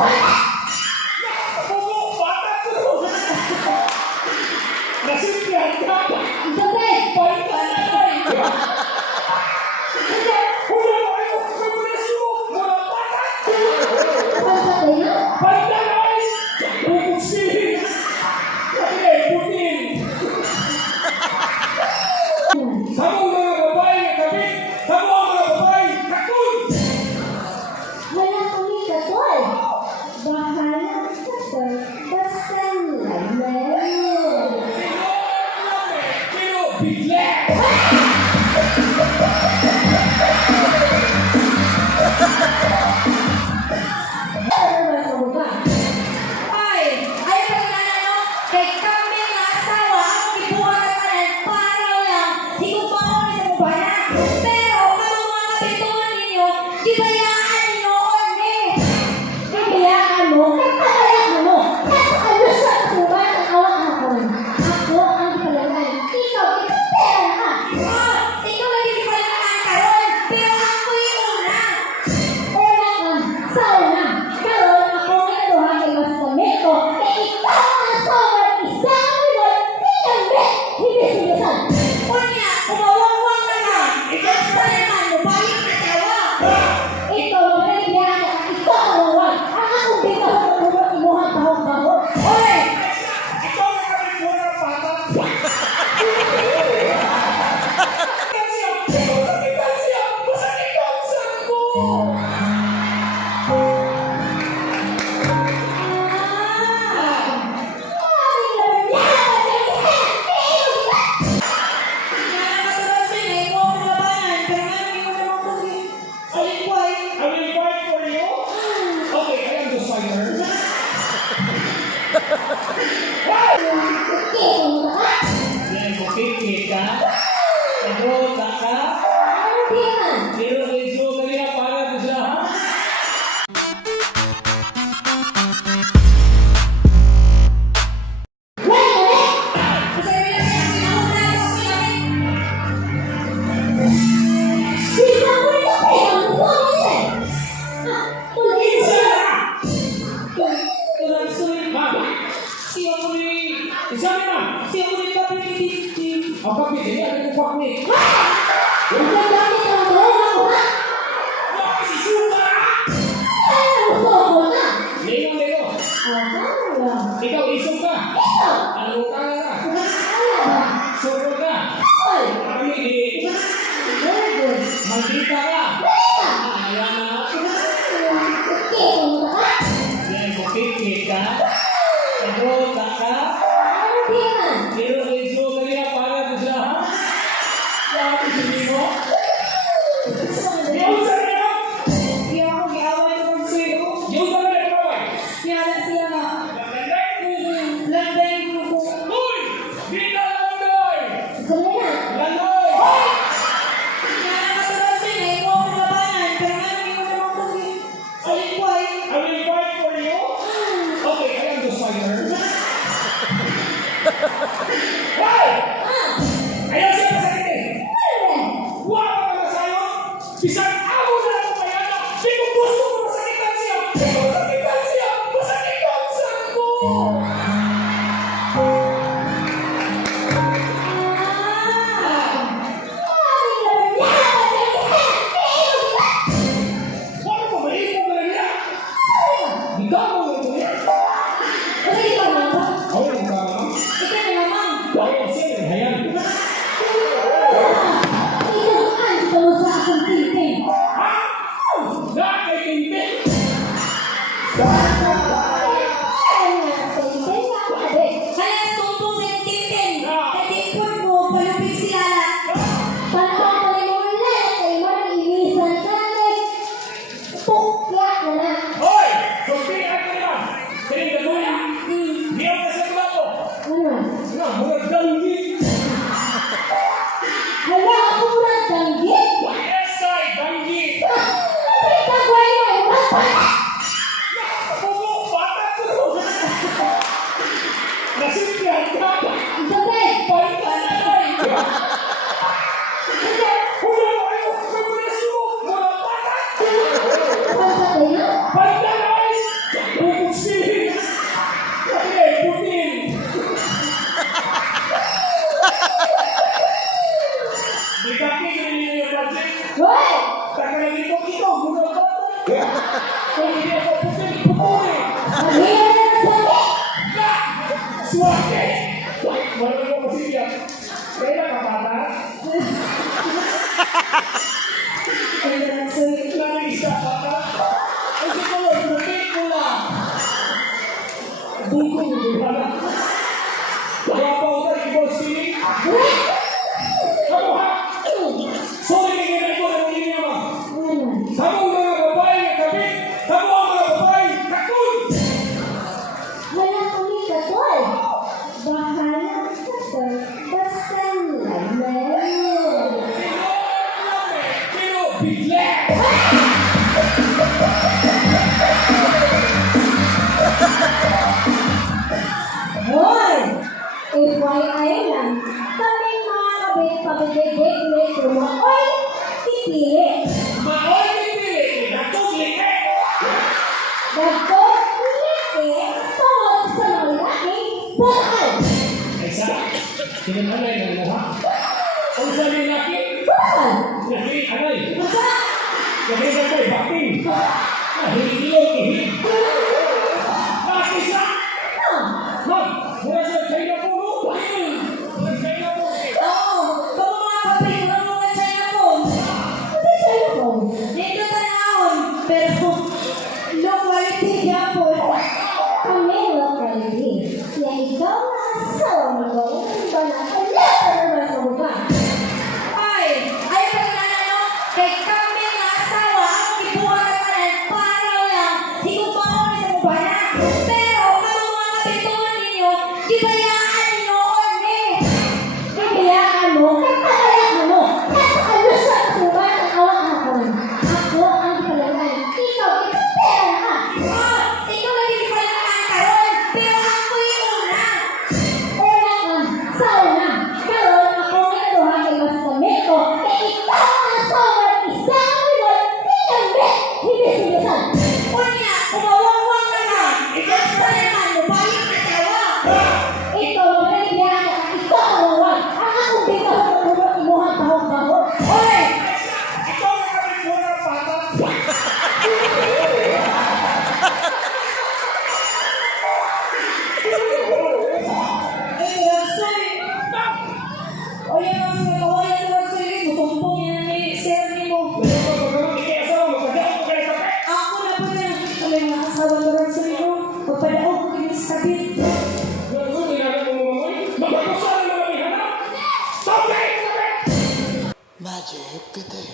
Pugo, bata ko! Nasimpihan ka! Sabi! Balik ka na tayo! Hula mo kayo! May pulis mo! Mga bata! Sabi na? Balik ka na guys! Pupusin! Okay, putin! Sabong mga babae na gabi! Sabong mga babae! Kakul! Wala kami katol. Bahala ka katol. Basta layo. Pero bigla! Ano ba sa mukha? Ay, ayaw pa nila na no? Kay kami nga asawa, ang ibuhat na kanan, para lang, di ko pa ako sa mukha na. Pero, kung mga kapituan ninyo, di bayaan ninyo orme. Kayaan mo? Kayaan mo? Ano sa kasuban ang awak-awak? Ako ang palagan. Ikaw pera ka. Ikaw lagi di pala nakakaroon, pero ako yung una. Una ka. Sa una. Karoon ako ang luha kay mas damit ko. Kaya ikaw ang sobrang isa mo yun. Hindi sinisan. Kunya, kumawawang ka na. Basta naman, lumayo sa asawa. Ikaw ang pinagbiyahan ka. Ikaw ang wawan. Ang akong dito ang imuhang kahok-kahok. Oy! Ikaw na kami po ng bata! Nakakatulad siya, may ikaw ang labanan, pero nga nang ikaw naman kung alikway. I will fight for you. Okay, I am the fighter. Yan, kukikik ka. Nagrota ka. Pero medyo kanina para ko siya, ha? Kasi may pinahuna ko pinamit. Isa na! Tulad sulit. Ma'am, Siya ko ni... isa na, ma'am. Siya ko ni kapitid. Ang kapit, hindi ako kupaknik. Bakit si Suga? Leo, Leo. Ikaw, isog ka. Ano ka na? Suro ka. Kami, di. Maldita ka. Ayan na. Yan, kukikik ka. Nagrota ka. Pero medyo kanina para ko siya, ha? Bakit hindi mo? Yung sa iyo! Kaya ako giaway ko ng suyo. Yung sa iyo, kaway! Kaya siya nga. Landay! Landay ko ko. Uy! Di ka landay! Landay! Kaya nakatulad siya, may ikaw ang labanan, pero nga nang ikaw naman kung alikway. I will fight for you. Okay, I am the fighter. Hoy! Ayaw siya masakitin! Huwag ka na sa'yo! Bisang amo na ako kaya na! Di ko gusto mo masakitan siya! Di ko masakitan siya! Masakitan siya ko! Huwag mo malimong na niya! Di ka mo yung tuloy! Kasi ikaw naman. Ako yung tama. Ikaw naman. Ako yung siya, hayan. Ha? Nakakaitimpi! Kaya sumpong sa tintin. Katipon mo, palupig sila lahat. Hoy! Kumpi ka naman! Sa'yo gagawin! Diyaw ka sa klapo! Na, murag danggi! Yes, ay, danggi! Na, pugo! Kung hindi ako pupili. Mahina na ng swagi. Swerte! Marami ko kasi yan. Kaya kapatas. Nangisda ka ka. Ang siguro, lupit mo lang. Buko mo ba? Wapa ko tayo, boss Philip. Ako ha? Sorry, kaya ko na hindi niya. Kamu mga babae na kami. Kamu ang mga babae. Kakul! Wala kami katol. Bahala katol. Basta layo. Pero bigla! Hoy! FYI lang, kami mga kabit-pabigay-bigay tumaoy, pipili. Maoy pipili. Natugli eh. Dagko, laki, tawag sa mga laki, bakal. Ay sa, kinanalay na mo ha? Kung sabi laki, Bakal. laki anay. Basta, Laki na tayo, bakting. Nahihilog, ihig. Laki sa! Ma'am, mula sa China po, no? Sa China po. Oo, kamo mga kapit, ano mga China phone? kasi sa'yo ko. Dito tanahon, pero low quality yapon. Kami locality. Kaya ikaw na asawa mo ko, ba na kalata naman sa mukha. Ay, ayaw pa na ano, kay kami nga asawa, ang kibuha na kanan, para lang, di ko pa ako sa mukha na. Pero, kamo mga kapituan ninyo, di bayaan noon eh. Kabayaan mo, kapalayan mo. Ano sa kasuban ang awak-akon? Ako ang kapalayan. Ikaw pera ka. Oh, ikaw lagi di pala nakakaroon, pero ako yung una. Una ka, sa una. Karoon ako nga duha kay mas kami ko. Kaya ikaw ang asawa at isa mo pinamit. Hindi sinisan. Unya, kumawawang ka na. Basta naman, mabalik na tawa. Ikaw ang pinagbiyahan ka. Ikaw ang wawan. Ang akong bitaw sa ulo imuhang baho-baho. Oy, Ikaw na kami muna pata. Ragsay. Oy, Ragsay, kawayan na Ragsay. Mutumpong yan ni sir ni mo. Ako na po na. Alay nga, asawa mo Ragsay mo. Pagpadaog ko kayo sa kabit. Magic, good day.